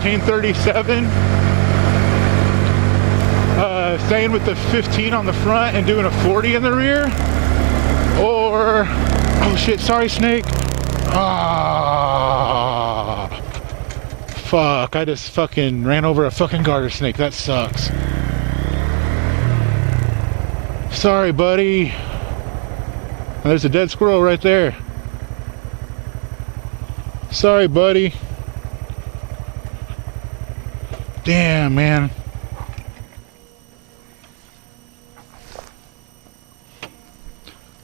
37. Staying with the 15 on the front and doing a 40 in the rear, or oh shit, sorry snake. Ah, fuck, I just fucking ran over a fucking garter snake. That sucks. Sorry, buddy. There's a dead squirrel right there. Sorry, buddy. Damn, man.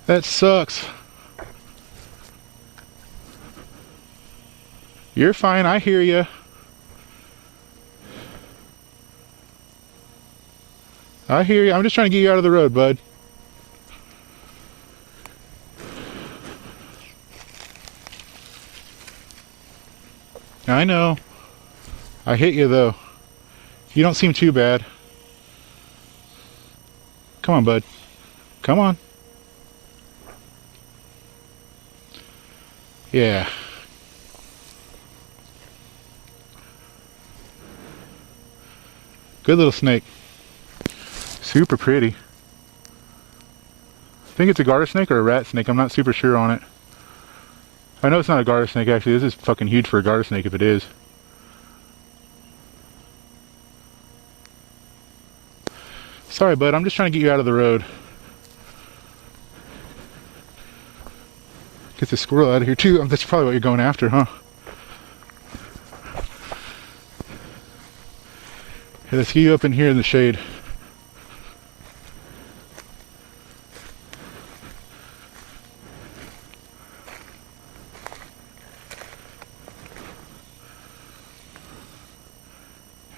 That sucks. You're fine, I hear you. I hear you. I'm just trying to get you out of the road, bud. I know. I hit you though. You don't seem too bad. Come on, bud. Come on. Yeah. Good little snake. Super pretty. I think it's a garter snake or a rat snake. I'm not super sure on it. I know it's not a garter snake actually. This is fucking huge for a garter snake if it is. Sorry, bud. I'm just trying to get you out of the road. Get the squirrel out of here too. That's probably what you're going after, huh? Hey, let's get you up in here in the shade.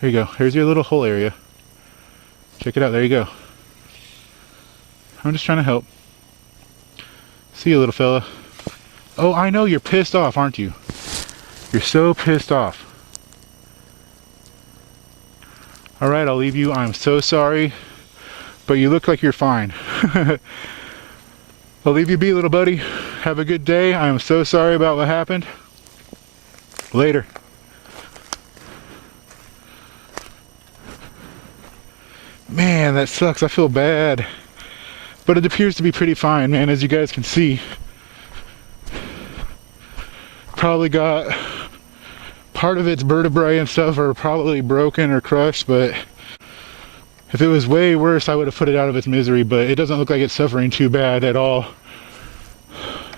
Here you go. Here's your little hole area. Check it out. There you go. I'm just trying to help. See you, little fella. Oh, I know you're pissed off, aren't you? You're so pissed off. Alright, I'll leave you. I'm so sorry. But you look like you're fine. I'll leave you be, little buddy. Have a good day. I am so sorry about what happened. Later. Man, that sucks. I feel bad. But it appears to be pretty fine, man, as you guys can see. Probably got part of its vertebrae and stuff are probably broken or crushed, but if it was way worse, I would have put it out of its misery, but it doesn't look like it's suffering too bad at all.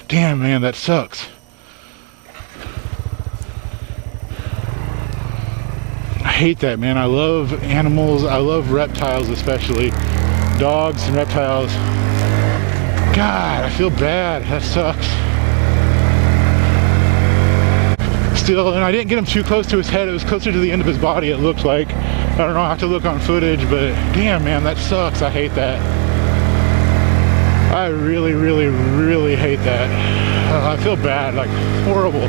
Damn, man, that sucks. I hate that, man. I love animals. I love reptiles, especially dogs and reptiles. God, I feel bad. That sucks. Still, and I didn't get him too close to his head. It was closer to the end of his body, it looked like. I don't know, I have to look on footage, but damn, man, that sucks. I hate that. I really, really, really hate that. I feel bad, like horrible.